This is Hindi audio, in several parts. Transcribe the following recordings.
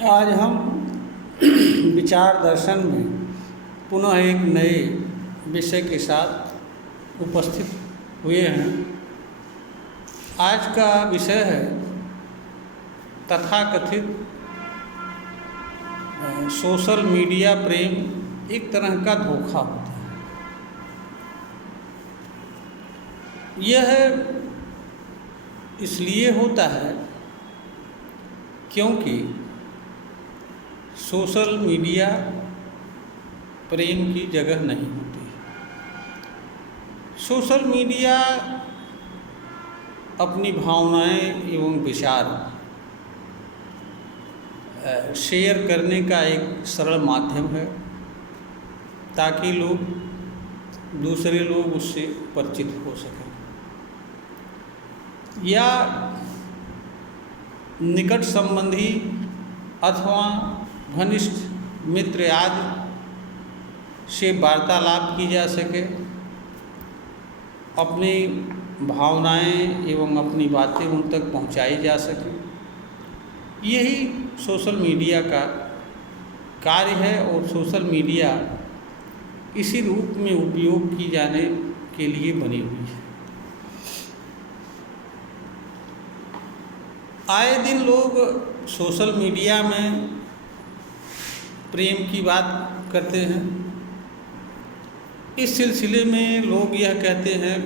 आज हम विचार दर्शन में पुनः एक नए विषय के साथ उपस्थित हुए हैं। आज का विषय है तथाकथित सोशल मीडिया प्रेम एक तरह का धोखा होता है। यह इसलिए होता है क्योंकि सोशल मीडिया प्रेम की जगह नहीं होती। सोशल मीडिया अपनी भावनाएं एवं विचार शेयर करने का एक सरल माध्यम है ताकि दूसरे लोग उससे परिचित हो सकें या निकट संबंधी अथवा घनिष्ठ मित्र आदि से वार्तालाप की जा सके, अपनी भावनाएं एवं अपनी बातें उन तक पहुंचाई जा सके। यही सोशल मीडिया का कार्य है और सोशल मीडिया इसी रूप में उपयोग की जाने के लिए बनी हुई है। आए दिन लोग सोशल मीडिया में प्रेम की बात करते हैं। इस सिलसिले में लोग यह कहते हैं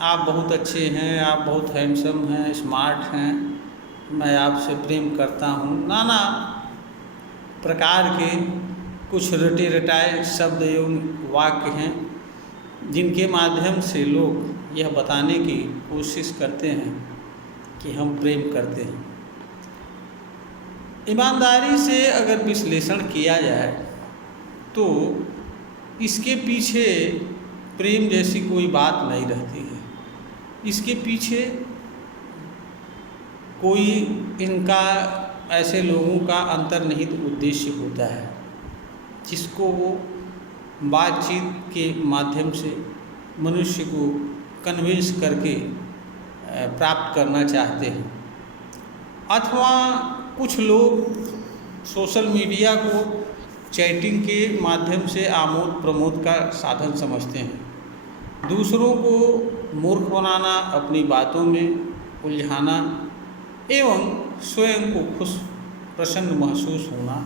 आप बहुत अच्छे हैं, आप बहुत हैंडसम हैं, स्मार्ट हैं, मैं आपसे प्रेम करता हूँ। नाना प्रकार के कुछ रटे रटाए शब्द एवं वाक्य हैं जिनके माध्यम से लोग यह बताने की कोशिश करते हैं कि हम प्रेम करते हैं। ईमानदारी से अगर विश्लेषण किया जाए तो इसके पीछे प्रेम जैसी कोई बात नहीं रहती है। इसके पीछे कोई इनका ऐसे लोगों का अंतर्निहित उद्देश्य होता है जिसको वो बातचीत के माध्यम से मनुष्य को कन्विंस करके प्राप्त करना चाहते हैं। अथवा कुछ लोग सोशल मीडिया को चैटिंग के माध्यम से आमोद प्रमोद का साधन समझते हैं। दूसरों को मूर्ख बनाना, अपनी बातों में उलझाना एवं स्वयं को खुश प्रसन्न महसूस होना,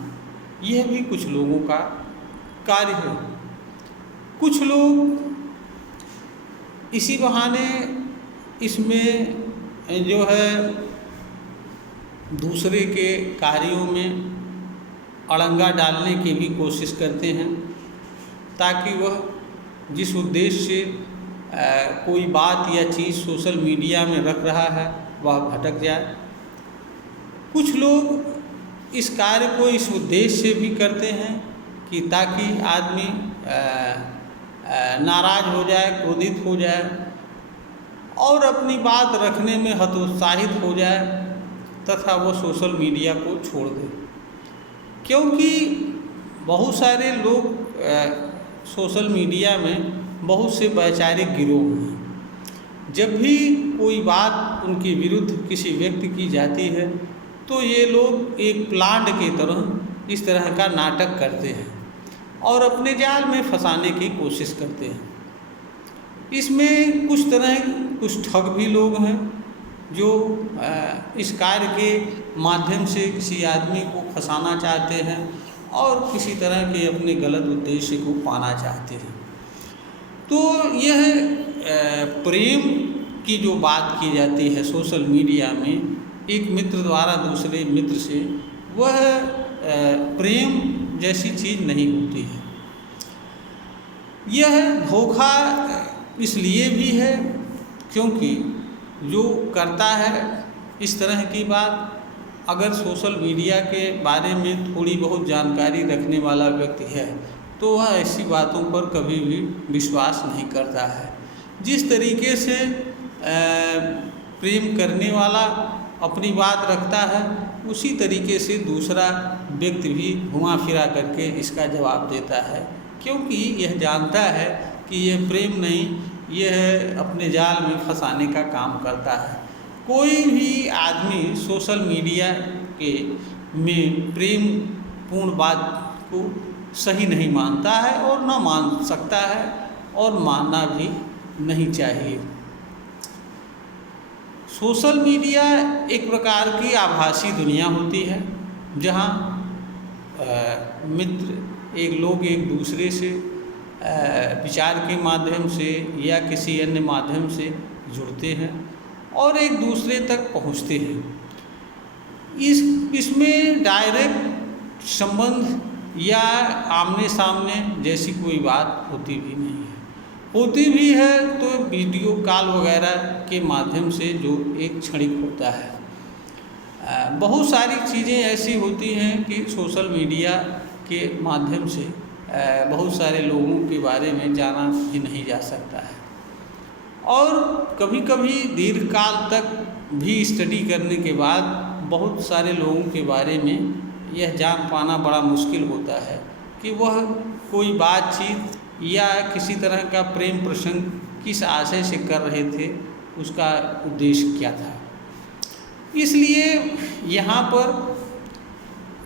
यह भी कुछ लोगों का कार्य है। कुछ लोग इसी बहाने इसमें जो है दूसरे के कार्यों में अड़ंगा डालने की भी कोशिश करते हैं ताकि वह जिस उद्देश्य से कोई बात या चीज़ सोशल मीडिया में रख रहा है वह भटक जाए। कुछ लोग इस कार्य को इस उद्देश्य से भी करते हैं कि ताकि आदमी नाराज़ हो जाए, क्रोधित हो जाए और अपनी बात रखने में हतोत्साहित हो जाए तथा वो सोशल मीडिया को छोड़ दे। क्योंकि बहुत सारे लोग सोशल मीडिया में बहुत से वैचारिक गिरोह हैं। जब भी कोई बात उनके विरुद्ध किसी व्यक्ति की जाती है तो ये लोग एक प्लांट की तरह इस तरह का नाटक करते हैं और अपने जाल में फंसाने की कोशिश करते हैं। इसमें कुछ ठग भी लोग हैं जो इस कार्य के माध्यम से किसी आदमी को फंसाना चाहते हैं और किसी तरह के अपने गलत उद्देश्य को पाना चाहते हैं। तो यह प्रेम की जो बात की जाती है सोशल मीडिया में एक मित्र द्वारा दूसरे मित्र से, वह प्रेम जैसी चीज़ नहीं होती है। यह धोखा इसलिए भी है क्योंकि जो करता है इस तरह की बात, अगर सोशल मीडिया के बारे में थोड़ी बहुत जानकारी रखने वाला व्यक्ति है तो वह ऐसी बातों पर कभी भी विश्वास नहीं करता है। जिस तरीके से प्रेम करने वाला अपनी बात रखता है उसी तरीके से दूसरा व्यक्ति भी घुमा फिरा करके इसका जवाब देता है, क्योंकि यह जानता है कि यह प्रेम नहीं, यह अपने जाल में फंसाने का काम करता है। कोई भी आदमी सोशल मीडिया के में प्रेम पूर्ण बात को सही नहीं मानता है और न मान सकता है और मानना भी नहीं चाहिए। सोशल मीडिया एक प्रकार की आभासी दुनिया होती है जहाँ लोग एक दूसरे से विचार के माध्यम से या किसी अन्य माध्यम से जुड़ते हैं और एक दूसरे तक पहुँचते हैं। इसमें डायरेक्ट संबंध या आमने सामने जैसी कोई बात होती भी नहीं है। होती भी है तो वीडियो कॉल वगैरह के माध्यम से, जो एक क्षणिक होता है। बहुत सारी चीज़ें ऐसी होती हैं कि सोशल मीडिया के माध्यम से बहुत सारे लोगों के बारे में जाना ही नहीं जा सकता है और कभी कभी दीर्घकाल तक भी स्टडी करने के बाद बहुत सारे लोगों के बारे में यह जान पाना बड़ा मुश्किल होता है कि वह कोई बातचीत या किसी तरह का प्रेम प्रसंग किस आशय से कर रहे थे, उसका उद्देश्य क्या था। इसलिए यहाँ पर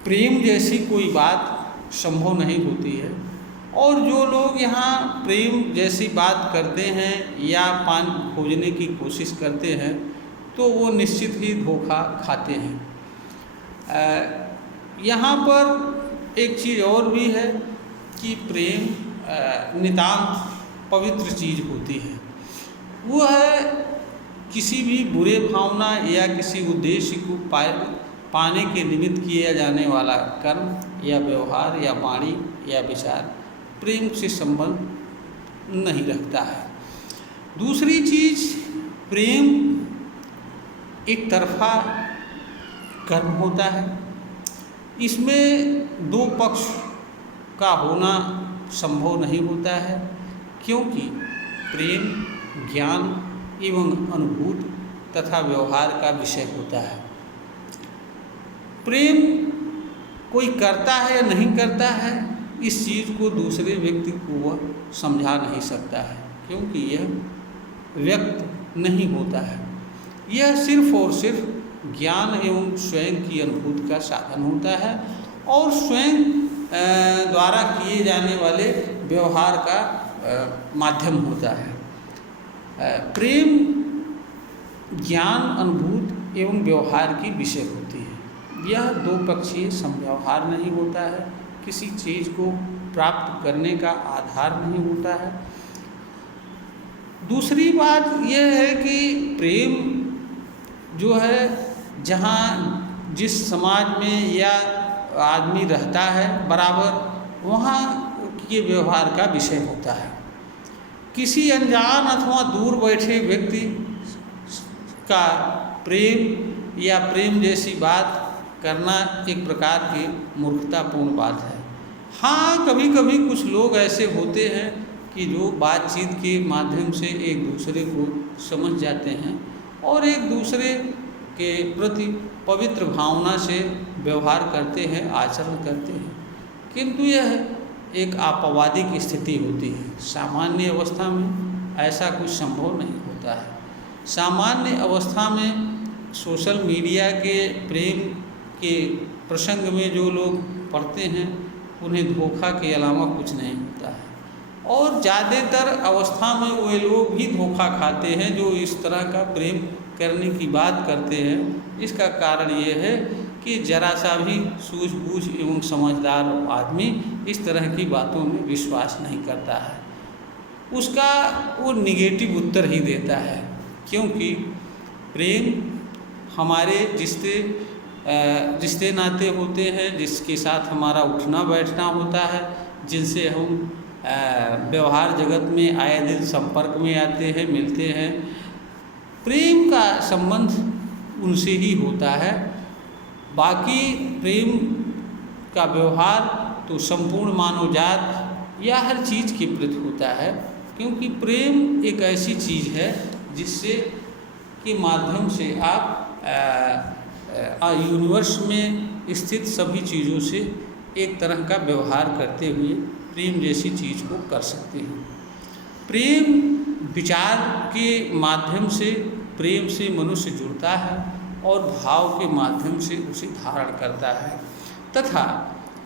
प्रेम जैसी कोई बात संभव नहीं होती है और जो लोग यहाँ प्रेम जैसी बात करते हैं या पान खोजने की कोशिश करते हैं तो वो निश्चित ही धोखा खाते हैं। यहाँ पर एक चीज़ और भी है कि प्रेम नितांत पवित्र चीज़ होती है। वो है किसी भी बुरे भावना या किसी उद्देश्य को पाने के निमित्त किया जाने वाला कर्म या व्यवहार या वाणी या विचार प्रेम से संबंध नहीं रखता है। दूसरी चीज़, प्रेम एक तरफा कर्म होता है। इसमें दो पक्ष का होना संभव नहीं होता है क्योंकि प्रेम ज्ञान एवं अनुभूति तथा व्यवहार का विषय होता है। प्रेम कोई करता है या नहीं करता है, इस चीज़ को दूसरे व्यक्ति को वह समझा नहीं सकता है क्योंकि यह व्यक्त नहीं होता है। यह सिर्फ और सिर्फ ज्ञान एवं स्वयं की अनुभूति का साधन होता है और स्वयं द्वारा किए जाने वाले व्यवहार का माध्यम होता है। प्रेम ज्ञान अनुभूति एवं व्यवहार की विषय होती है। यह दो पक्षीय समव्यवहार नहीं होता है, किसी चीज़ को प्राप्त करने का आधार नहीं होता है। दूसरी बात यह है कि प्रेम जो है जहाँ जिस समाज में या आदमी रहता है बराबर, वहाँ के व्यवहार का विषय होता है। किसी अनजान अथवा दूर बैठे व्यक्ति का प्रेम या प्रेम जैसी बात करना एक प्रकार की मूर्खतापूर्ण बात है। हाँ, कभी कभी कुछ लोग ऐसे होते हैं कि जो बातचीत के माध्यम से एक दूसरे को समझ जाते हैं और एक दूसरे के प्रति पवित्र भावना से व्यवहार करते हैं, आचरण करते हैं, किंतु यह एक आपवादिक स्थिति होती है। सामान्य अवस्था में ऐसा कुछ संभव नहीं होता है। सामान्य अवस्था में सोशल मीडिया के प्रेम के प्रसंग में जो लोग पढ़ते हैं उन्हें धोखा के अलावा कुछ नहीं होता है और ज़्यादातर अवस्था में वे लोग भी धोखा खाते हैं जो इस तरह का प्रेम करने की बात करते हैं। इसका कारण ये है कि जरा सा भी सूझबूझ एवं समझदार आदमी इस तरह की बातों में विश्वास नहीं करता है, उसका वो निगेटिव उत्तर ही देता है। क्योंकि प्रेम हमारे रिश्ते नाते होते हैं, जिसके साथ हमारा उठना बैठना होता है, जिनसे हम व्यवहार जगत में आए दिन संपर्क में आते हैं, मिलते हैं। प्रेम का संबंध उनसे ही होता है। बाकी प्रेम का व्यवहार तो संपूर्ण मानवजात या हर चीज़ के प्रति होता है, क्योंकि प्रेम एक ऐसी चीज़ है जिससे के माध्यम से आप यूनिवर्स में स्थित सभी चीज़ों से एक तरह का व्यवहार करते हुए प्रेम जैसी चीज़ को कर सकते हैं। प्रेम विचार के माध्यम से प्रेम से मनुष्य जुड़ता है और भाव के माध्यम से उसे धारण करता है तथा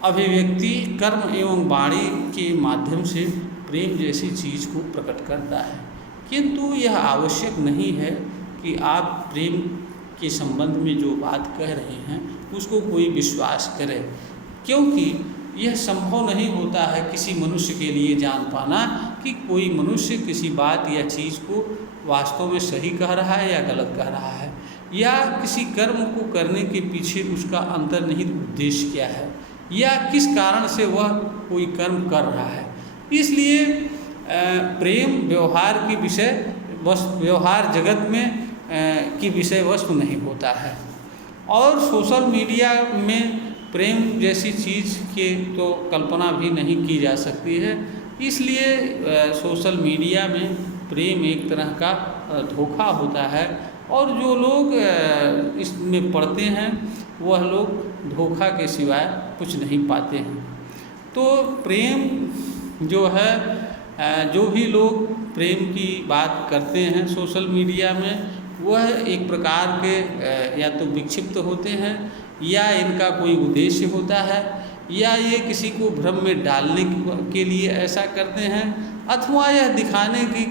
अभिव्यक्ति कर्म एवं वाणी के माध्यम से प्रेम जैसी चीज़ को प्रकट करता है। किंतु यह आवश्यक नहीं है कि आप प्रेम के संबंध में जो बात कह रहे हैं उसको कोई विश्वास करे, क्योंकि यह संभव नहीं होता है किसी मनुष्य के लिए जान पाना कि कोई मनुष्य किसी बात या चीज़ को वास्तव में सही कह रहा है या गलत कह रहा है, या किसी कर्म को करने के पीछे उसका अंतर्निहित उद्देश्य क्या है, या किस कारण से वह कोई कर्म कर रहा है। इसलिए प्रेम व्यवहार की व्यवहार जगत में की विषय वस्तु नहीं होता है। और सोशल मीडिया में प्रेम जैसी चीज़ के तो कल्पना भी नहीं की जा सकती है। इसलिए सोशल मीडिया में प्रेम एक तरह का धोखा होता है, और जो लोग इसमें पड़ते हैं वह लोग धोखा के सिवाय कुछ नहीं पाते हैं। तो प्रेम जो है, जो भी लोग प्रेम की बात करते हैं सोशल मीडिया में, वह एक प्रकार के या तो विक्षिप्त होते हैं, या इनका कोई उद्देश्य होता है, या ये किसी को भ्रम में डालने के लिए ऐसा करते हैं, अथवा यह दिखाने की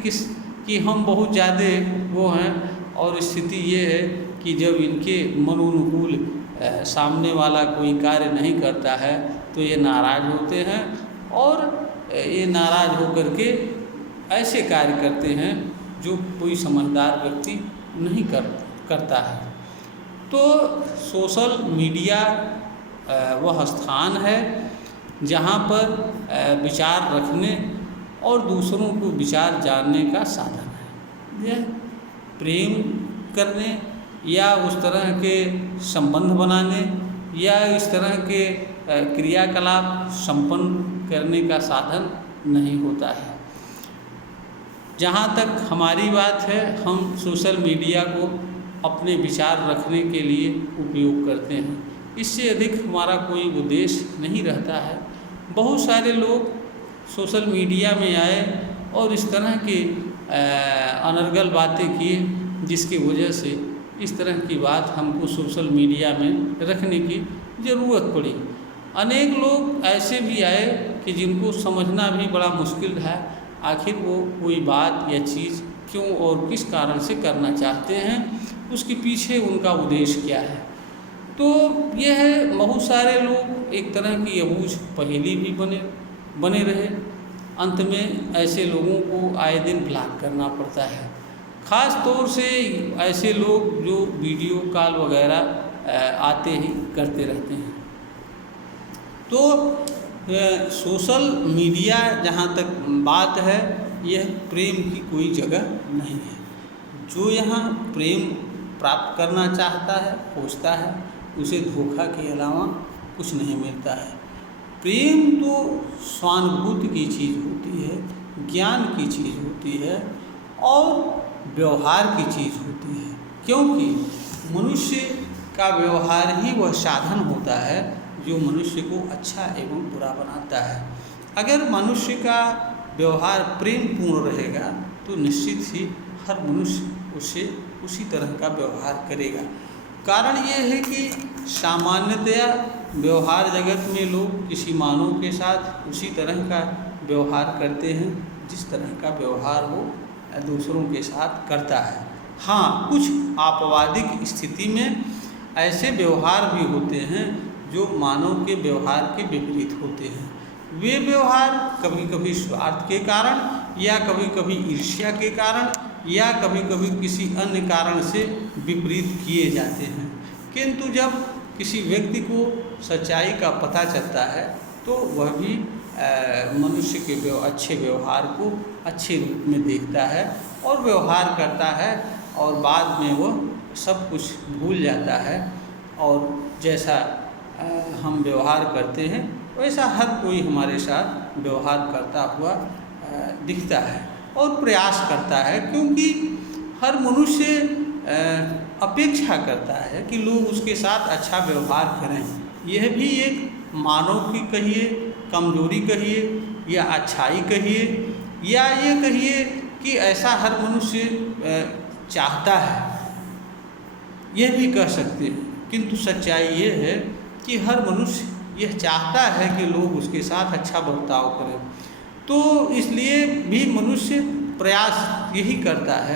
कि हम बहुत ज़्यादा वो हैं। और स्थिति ये है कि जब इनके मनोनुकूल सामने वाला कोई कार्य नहीं करता है तो ये नाराज़ होते हैं, और ये नाराज़ होकर के ऐसे कार्य करते हैं जो कोई समझदार व्यक्ति नहीं करता है। तो सोशल मीडिया वह स्थान है जहाँ पर विचार रखने और दूसरों को विचार जानने का साधन है। यह प्रेम करने या उस तरह के संबंध बनाने या इस तरह के क्रियाकलाप संपन्न करने का साधन नहीं होता है। जहाँ तक हमारी बात है, हम सोशल मीडिया को अपने विचार रखने के लिए उपयोग करते हैं, इससे अधिक हमारा कोई उद्देश्य नहीं रहता है। बहुत सारे लोग सोशल मीडिया में आए और इस तरह की अनर्गल बातें किए, जिसकी वजह से इस तरह की बात हमको सोशल मीडिया में रखने की ज़रूरत पड़ी। अनेक लोग ऐसे भी आए कि जिनको समझना भी बड़ा मुश्किल है, आखिर वो कोई बात या चीज़ क्यों और किस कारण से करना चाहते हैं, उसके पीछे उनका उद्देश्य क्या है। तो यह बहुत सारे लोग एक तरह की अबूझ पहेली भी बने रहे। अंत में ऐसे लोगों को आए दिन ब्लॉक करना पड़ता है। ख़ास तौर से ऐसे लोग जो वीडियो कॉल वगैरह आते ही करते रहते हैं। तो सोशल मीडिया जहाँ तक बात है, यह प्रेम की कोई जगह नहीं है। जो यहाँ प्रेम प्राप्त करना चाहता है, खोजता है, उसे धोखा के अलावा कुछ नहीं मिलता है। प्रेम तो स्वानुभूति की चीज़ होती है, ज्ञान की चीज़ होती है और व्यवहार की चीज़ होती है, क्योंकि मनुष्य का व्यवहार ही वह साधन होता है जो मनुष्य को अच्छा एवं बुरा बनाता है। अगर मनुष्य का व्यवहार प्रेम पूर्ण रहेगा तो निश्चित ही हर मनुष्य उससे उसी तरह का व्यवहार करेगा। कारण ये है कि सामान्यतया व्यवहार जगत में लोग किसी मानव के साथ उसी तरह का व्यवहार करते हैं जिस तरह का व्यवहार वो दूसरों के साथ करता है। हाँ, कुछ आपवादिक स्थिति में ऐसे व्यवहार भी होते हैं जो मानव के व्यवहार के विपरीत होते हैं। वे व्यवहार कभी कभी स्वार्थ के कारण या कभी कभी ईर्ष्या के कारण या कभी कभी किसी अन्य कारण से विपरीत किए जाते हैं। किंतु जब किसी व्यक्ति को सच्चाई का पता चलता है तो वह भी मनुष्य के अच्छे व्यवहार को अच्छे रूप में देखता है और व्यवहार करता है, और बाद में वह सब कुछ भूल जाता है। और जैसा हम व्यवहार करते हैं वैसा हर कोई हमारे साथ व्यवहार करता हुआ दिखता है और प्रयास करता है, क्योंकि हर मनुष्य अपेक्षा करता है कि लोग उसके साथ अच्छा व्यवहार करें। यह भी एक मानव की कहिए, कमजोरी कहिए या अच्छाई कहिए, या ये कहिए कि ऐसा हर मनुष्य चाहता है। यह भी कह सकते हैं, किंतु सच्चाई ये है कि हर मनुष्य यह चाहता है कि लोग उसके साथ अच्छा बर्ताव करें। तो इसलिए भी मनुष्य प्रयास यही करता है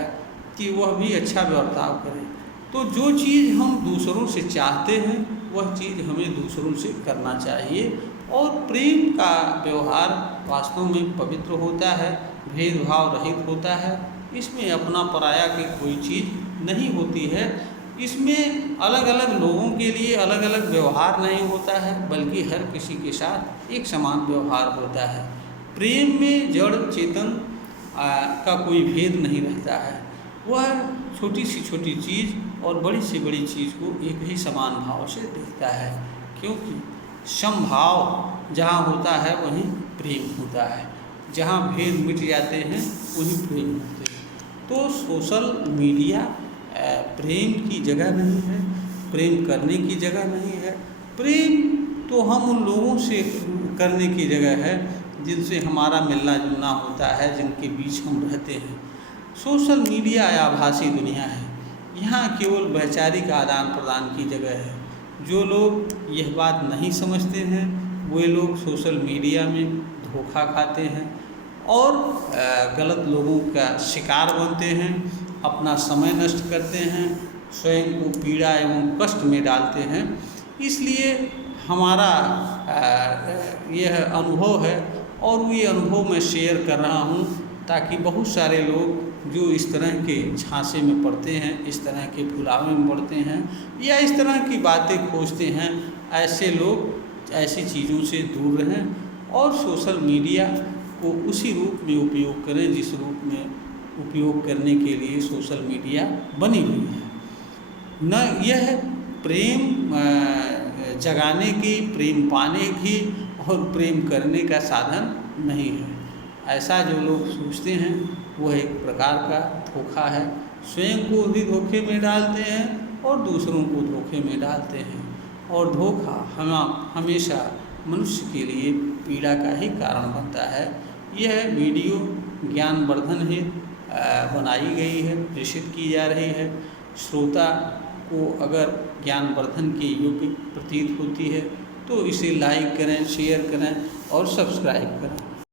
कि वह भी अच्छा बर्ताव करे। तो जो चीज़ हम दूसरों से चाहते हैं वह चीज़ हमें दूसरों से करना चाहिए। और प्रेम का व्यवहार वास्तव में पवित्र होता है, भेदभाव रहित होता है। इसमें अपना पराया की कोई चीज़ नहीं होती है। इसमें अलग अलग लोगों के लिए अलग अलग व्यवहार नहीं होता है, बल्कि हर किसी के साथ एक समान व्यवहार होता है। प्रेम में जड़ चेतन का कोई भेद नहीं रहता है। वह छोटी सी छोटी चीज़ और बड़ी से बड़ी चीज़ को एक ही समान भाव से देखता है, क्योंकि समभाव जहाँ होता है वहीं प्रेम होता है। जहाँ भेद मिट जाते हैं वहीं प्रेम होते हैं। तो सोशल मीडिया प्रेम की जगह नहीं है, प्रेम करने की जगह नहीं है। प्रेम तो हम उन लोगों से करने की जगह है जिनसे हमारा मिलना जुलना होता है, जिनके बीच हम रहते हैं। सोशल मीडिया आभासी दुनिया है, यहाँ केवल वैचारिक आदान प्रदान की जगह है। जो लोग यह बात नहीं समझते हैं वे लोग सोशल मीडिया में धोखा खाते हैं और गलत लोगों का शिकार बनते हैं, अपना समय नष्ट करते हैं, स्वयं को पीड़ा एवं कष्ट में डालते हैं। इसलिए हमारा यह अनुभव है और ये अनुभव मैं शेयर कर रहा हूँ ताकि बहुत सारे लोग जो इस तरह के झांसे में पड़ते हैं, इस तरह के भुलावे में पड़ते हैं या इस तरह की बातें खोजते हैं, ऐसे लोग ऐसी चीज़ों से दूर रहें और सोशल मीडिया को उसी रूप में उपयोग करें जिस रूप में उपयोग करने के लिए सोशल मीडिया बनी हुई है। न यह प्रेम जगाने की, प्रेम पाने की और प्रेम करने का साधन नहीं है। ऐसा जो लोग सोचते हैं वह एक प्रकार का धोखा है। स्वयं को भी धोखे में डालते हैं और दूसरों को धोखे में डालते हैं। और धोखा हमेशा मनुष्य के लिए पीड़ा का ही कारण बनता है। यह वीडियो ज्ञानवर्धन हेतु बनाई गई है, प्रेषित की जा रही है। श्रोता को अगर ज्ञानवर्धन के योग्य प्रतीत होती है तो इसे लाइक करें, शेयर करें और सब्सक्राइब करें।